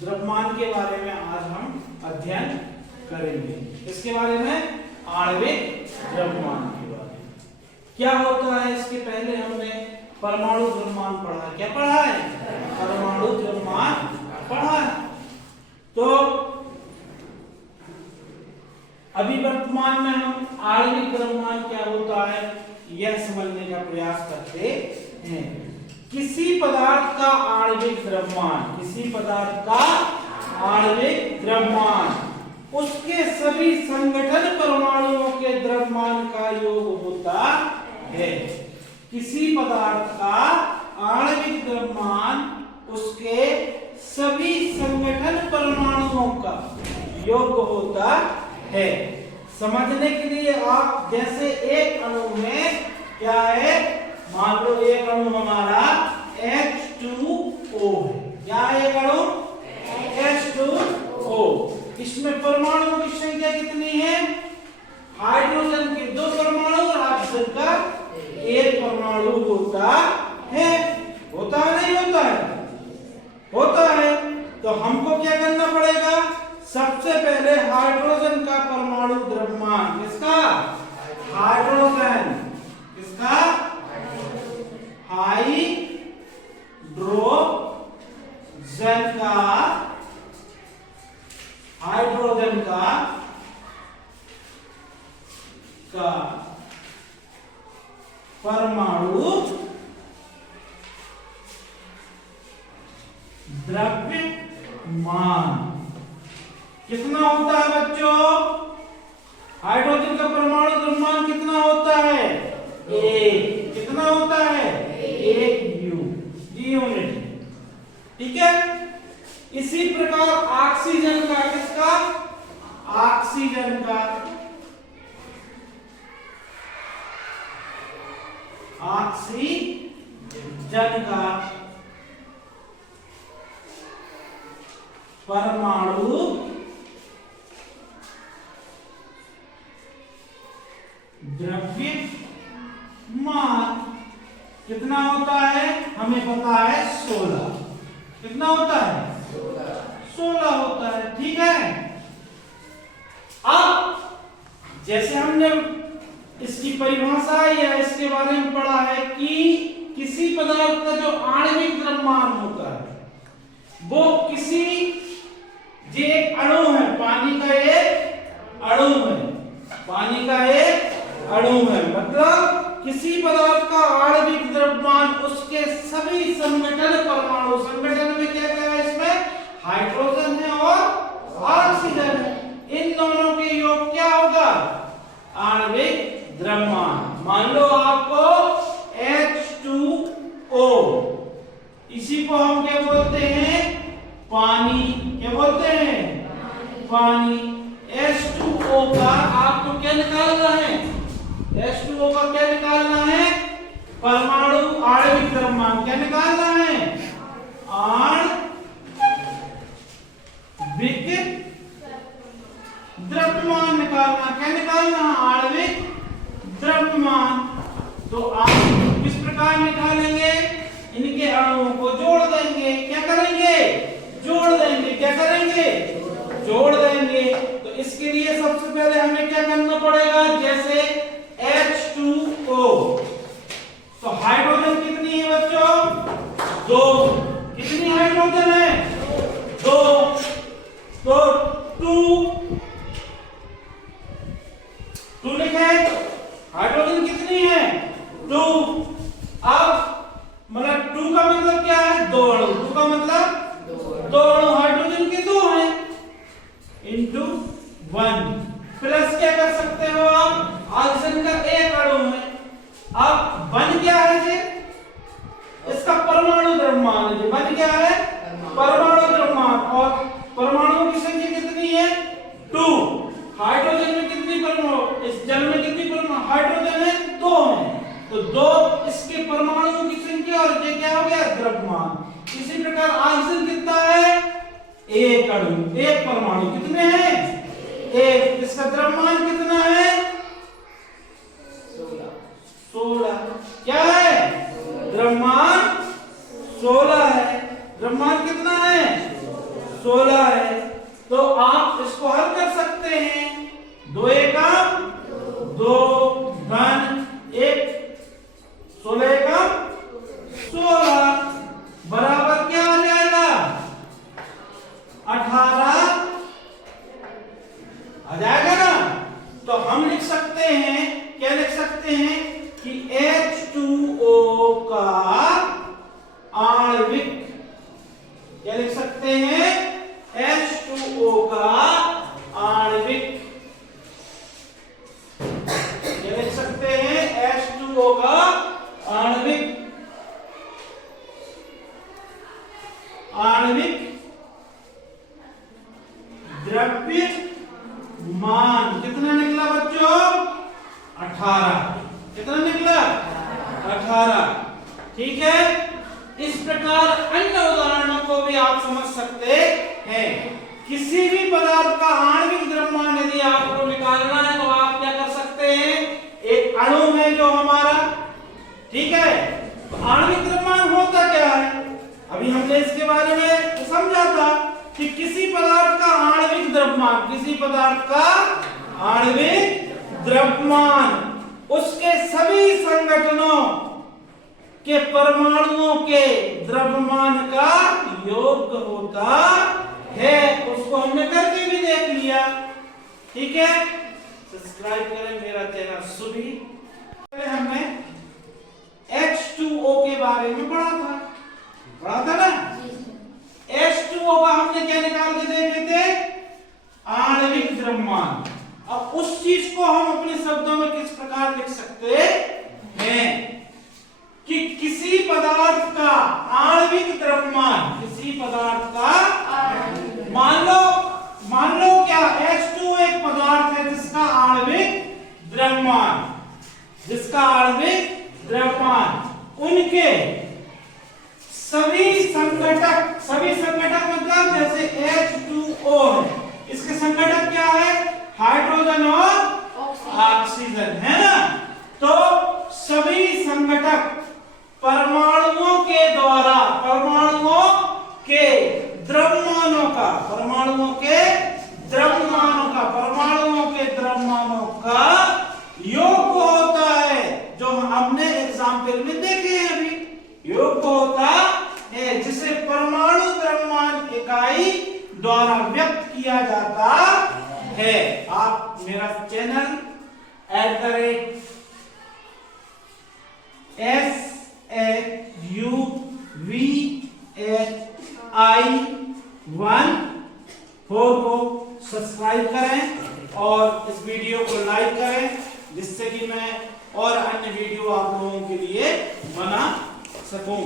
द्रव्यमान के बारे में आज हम अध्ययन करेंगे। इसके बारे में आणविक द्रव्यमान के बारे में क्या होता है। इसके पहले हमने परमाणु द्रव्यमान पढ़ा है। क्या पढ़ा है? परमाणु द्रव्यमान पढ़ा है। तो अभी वर्तमान में हम आणविक द्रव्यमान क्या होता है यह समझने का प्रयास करते हैं। किसी पदार्थ का आणविक द्रव्यमान, किसी पदार्थ का आणविक द्रव्यमान उसके सभी संगठन परमाणुओं के द्रव्यमान का योग होता है। किसी पदार्थ का आणविक द्रव्यमान उसके सभी संगठन परमाणुओं का योग होता है। समझने के लिए आप जैसे एक अणु में क्या है, मान लो एक अणु हमारा H2O है। क्या है एक अणु? H2O। इसमें परमाणुओं की संख्या कितनी है? हाइड्रोजन के 2 परमाणु और ऑक्सीजन का 1 परमाणु होता है। होता है नहीं होता है? होता है। तो हमको क्या करना पड़ेगा? सबसे पहले हाइड्रोजन का परमाणु द्रव्यमान, किसका? हाइड्रोजन। किसका? हाइड्रोजन का, हाइड्रोजन का परमाणु द्रव्यमान कितना होता है बच्चों? हाइड्रोजन का परमाणु द्रव्यमान कितना होता है? 1। कितना होता है? 1 यूनिट। ठीक है। इसी प्रकार ऑक्सीजन का, किसका? ऑक्सीजन का, ऑक्सीजन का परमाणु द्रव्यमान कितना होता है? हमें पता है 16। कितना होता है? 16 होता है। ठीक है। अब जैसे हमने इसकी परिभाषा या इसके बारे में पढ़ा है कि किसी पदार्थ का जो आणविक द्रव्यमान होता है वो किसी जो एक अणु है, पानी का एक अणु है, पानी का एक अणु है, मतलब किसी पदार्थ का आणविक द्रव्यमान उसके सभी संगठन परमाणु, संगठन में क्या क्या है? इसमें हाइड्रोजन है और ऑक्सीजन है। इन दोनों के योग क्या होगा? आणविक द्रव्यमान। मान लो आपको H2O, इसी को हम क्या बोलते हैं? पानी। क्या बोलते हैं? पानी। H2O का आपको क्या निकालना है? H2O का क्या निकालना है? परमाणु आणविक द्रव्यमान। क्या निकालना है? आणविक द्रव्यमान निकालना। क्या निकालना? आणविक द्रव्यमान। तो आप किस प्रकार निकालेंगे? इनके अणुओं को जोड़ देंगे। क्या करेंगे? जोड़ देंगे। क्या करेंगे? जोड़ देंगे। तो इसके लिए सबसे पहले हमें क्या करना पड़ेगा? जैसे H2O, तो हाइड्रोजन कितनी है बच्चों? 2। कितनी हाइड्रोजन है? 2। तो 2 लिखे। हाइड्रोजन कितनी है? 2। अब मतलब 2 का मतलब क्या है? 2 अणु। 2 का मतलब 2 अणु। हाइड्रोजन के 2 हैं इंटू 1 प्लस क्या कर सकते हो आप? ऑक्सीजन का 1 अणु है। अब 1 क्या है जी? इसका परमाणु द्रव्यमान है। 1 क्या है? परमाणु द्रव्यमान। और परमाणुओं की संख्या कितनी है? 2। हाइड्रोजन में कितनी परमाणु? इस जल में कितनी परमाणु? हाइड्रोजन है 2 है। तो 2 इसके परमाणुओं की संख्या और ये क्या हो गया? द्रव्यमान। इसी प्रकार ऑक्सीजन कितना है? 1 अणु, 1 परमाणु। कितने हैं? 1। इसका द्रव्यमान कितना है? 16। क्या है? द्रव्यमान 16 है। द्रव्यमान कितना है? 16 तो आप इसको हल कर सकते हैं। 2 एकम 2 घन 1, 16 एकम 16 बराबर क्या आ जाएगा? 18 आ जाएगा ना। तो हम लिख सकते हैं, क्या लिख सकते हैं कि H2O का आणविक, क्या लिख सकते हैं? H2O का आणविक, क्या लिख सकते हैं? H2O का आणविक द्रव्यमान कितना निकला बच्चों? 18। कितना निकला? 18। ठीक है। इस प्रकार अन्य उदाहरणों को भी आप समझ सकते हैं। किसी भी पदार्थ का आणविक द्रव्यमान यदि आपको निकालना है तो आप क्या कर सकते हैं? एक अणु है जो हमारा, ठीक है, तो आणविक द्रव्यमान होता क्या है? अभी हमने इसके बारे में समझा था कि किसी पदार्थ का आणविक द्रव्यमान, किसी पदार्थ का आणविक द्रव्यमान उसके सभी संगठनों के परमाणुओं के द्रव्यमान का योग होता है। उसको हमने करके भी देख लिया। ठीक है, सब्सक्राइब करें मेरा चैनल सुभी। पहले हमने H2O के बारे में पढ़ा था ना। H2O का हमने क्या निकाल के देखे थे? आणविक द्रव्यमान। अब उस चीज को हम अपने शब्दों में किस प्रकार लिख सकते हैं कि किसी पदार्थ का आणविक द्रव्यमान, किसी पदार्थ का, मान लो क्या H2O एक पदार्थ है जिसका आणविक द्रव्यमान, जिसका आणविक द्रव्यमान उनके सभी संघटक मतलब जैसे H2O है, इसके संघटक क्या है? हाइड्रोजन और ऑक्सीजन, है ना। तो सभी संघटक परमाणुओं के द्वारा, परमाणुओं के द्रव्यमानों का योग होता है, जो हमने एग्जाम्पल में देखे हैं अभी। योग होता है जिसे परमाणु द्रव्यमान इकाई द्वारा व्यक्त किया जाता है। आप मेरा चैनल @SHUVHI14 को सब्सक्राइब करें और इस वीडियो को लाइक करें, जिससे कि मैं और अन्य वीडियो आप लोगों के लिए बना सकूं।